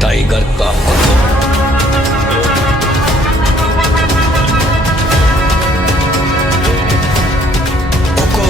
Tiger का हुक्म हुक्म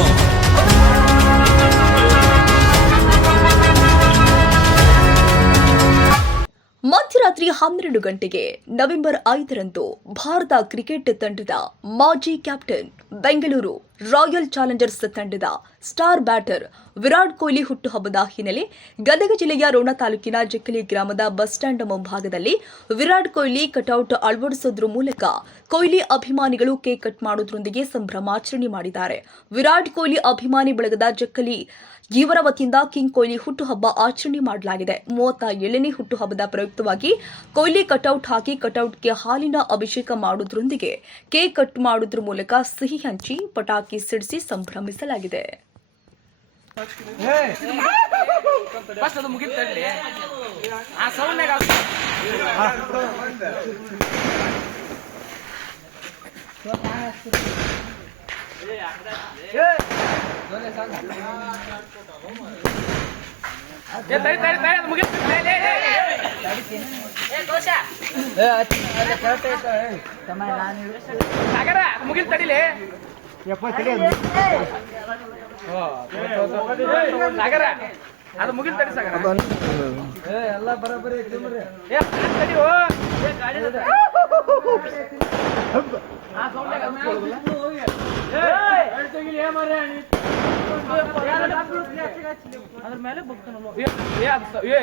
ಮಧ್ಯರಾತ್ರಿ ಹನ್ನೆರಡು ಗಂಟೆಗೆ ನವೆಂಬರ್ ಐದರಂದು ಭಾರತ ಕ್ರಿಕೆಟ್ ತಂಡದ ಮಾಜಿ ಕ್ಯಾಪ್ಟನ್ ಬೆಂಗಳೂರು ರಾಯಲ್ ಚಾಲೆಂಜರ್ಸ್ ತಂಡದ ಸ್ಟಾರ್ ಬ್ಯಾಟರ್ ವಿರಾಟ್ ಕೊಹ್ಲಿ ಹುಟ್ಟುಹಬ್ಬದ ಹಿನ್ನೆಲೆ ಗದಗ ಜಿಲ್ಲೆಯ ರೋಣ ತಾಲೂಕಿನ ಜಕ್ಕಲಿ ಗ್ರಾಮದ ಬಸ್ ಸ್ಟ್ಯಾಂಡ್ ಮುಂಭಾಗದಲ್ಲಿ ವಿರಾಟ್ ಕೊಹ್ಲಿ ಕಟೌಟ್ ಅಳವಡಿಸೋದ್ರ ಮೂಲಕ ಕೊಹ್ಲಿ ಅಭಿಮಾನಿಗಳು ಕೇಕ್ ಕಟ್ ಮಾಡೋದ್ರೊಂದಿಗೆ ಸಂಭ್ರಮಾಚರಣೆ ಮಾಡಿದ್ದಾರೆ. ವಿರಾಟ್ ಕೊಹ್ಲಿ ಅಭಿಮಾನಿ ಬಳಗದ ಜಕ್ಕಲಿ ಇವರ ವತಿಯಿಂದ ಕಿಂಗ್ ಕೊಹ್ಲಿ ಹುಟ್ಟುಹಬ್ಬ ಆಚರಣೆ ಮಾಡಲಾಗಿದೆ. ಮೂವತ್ತ ಏಳನೇ ಹುಟ್ಟುಹಬ್ಬದ ಪ್ರಯುಕ್ತವಾಗಿ ಕೊಹ್ಲಿ ಕಟೌಟ್ ಹಾಕಿ ಕಟೌಟ್ಗೆ ಹಾಲಿನ ಅಭಿಷೇಕ ಮಾಡೋದ್ರೊಂದಿಗೆ ಕೇಕ್ ಕಟ್ ಮಾಡೋದ್ರ ಮೂಲಕ ಸಿಹಿ ಹಂಚಿ ಪಟಾಕಿ ಸಿಡಿಸಿ ಸಂಭ್ರಮಿಸಲಾಗಿದೆ. ಮುಗಿಲ್ ತಡ್ಲಿ. ಸಾಗರ ಅದು ಮುಗಿತು ತಡಿ ಸಾಗರ ಎಲ್ಲ ಬರೋಬ್ಬರಿ! ಅದ್ರ ಮೇಲೆ ಬಗ್ತಾನಲ್ಲ. ಏ, ಏ, ಅದು ಸ- ಏ,